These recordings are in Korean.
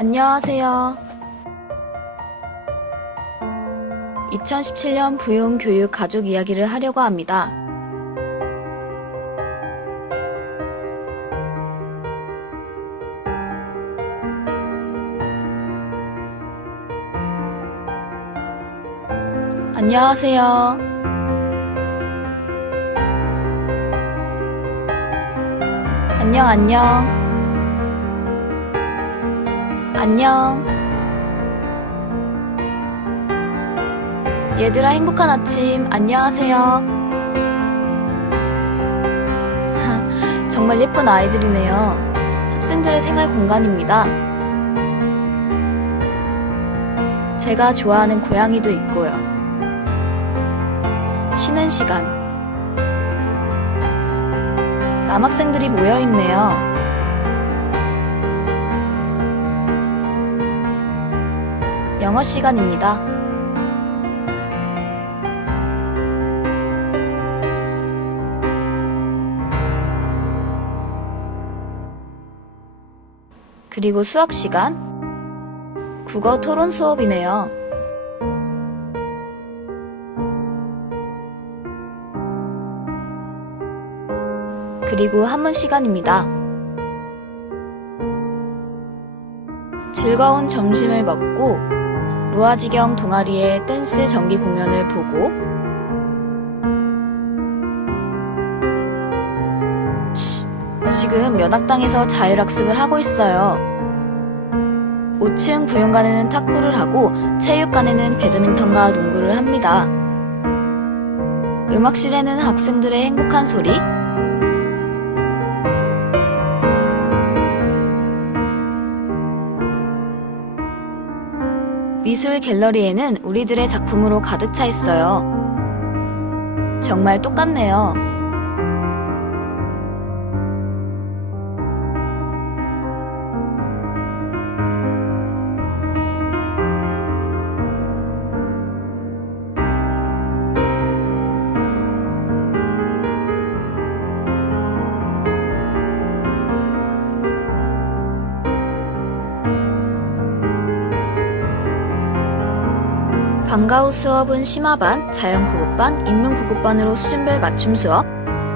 안녕하세요. 2017년 부용 교육 가족 이야기를 하려고 합니다. 안녕하세요. 안녕, 안녕. 안녕. 얘들아 행복한 아침 안녕하세요. 정말 예쁜 아이들이네요. 학생들의 생활 공간입니다. 제가 좋아하는 고양이도 있고요. 쉬는 시간. 남학생들이 모여 있네요. 영어 시간입니다. 그리고 수학 시간? 국어 토론 수업이네요. 그리고 한문 시간입니다. 즐거운 점심을 먹고 무아지경 동아리의 댄스 정기 공연을 보고 쉿, 지금 면학당에서 자율학습을 하고 있어요. 5층 부용관에는 탁구를 하고 체육관에는 배드민턴과 농구를 합니다. 음악실에는 학생들의 행복한 소리, 미술 갤러리에는 우리들의 작품으로 가득 차 있어요. 정말 똑같네요. 방과 후 수업은 심화반, 자연구급반, 인문구급반으로 수준별 맞춤 수업,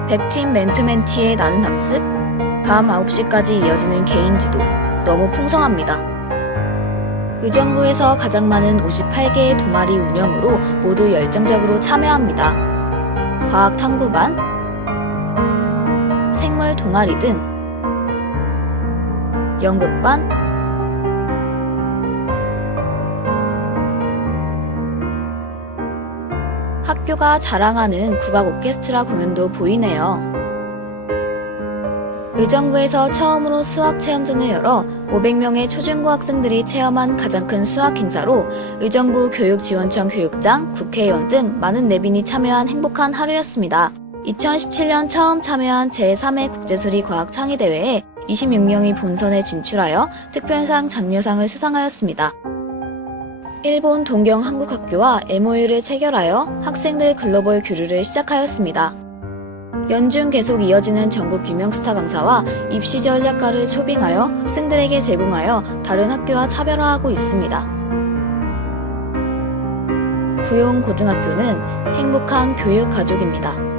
100팀 멘토멘티의 나는 학습, 밤 9시까지 이어지는 개인 지도, 너무 풍성합니다. 의정부에서 가장 많은 58개의 동아리 운영으로 모두 열정적으로 참여합니다. 과학 탐구반, 생물 동아리 등, 연극반, 학교가 자랑하는 국악 오케스트라 공연도 보이네요. 의정부에서 처음으로 수학 체험전을 열어 500명의 초중고 학생들이 체험한 가장 큰 수학 행사로 의정부 교육지원청 교육장, 국회의원 등 많은 내빈이 참여한 행복한 하루였습니다. 2017년 처음 참여한 제3회 국제수리 과학 창의대회에 26명이 본선에 진출하여 특별상 장려상을 수상하였습니다. 일본 동경 한국학교와 MOU를 체결하여 학생들 글로벌 교류를 시작하였습니다. 연중 계속 이어지는 전국 유명 스타 강사와 입시 전략가를 초빙하여 학생들에게 제공하여 다른 학교와 차별화하고 있습니다. 부용 고등학교는 행복한 교육 가족입니다.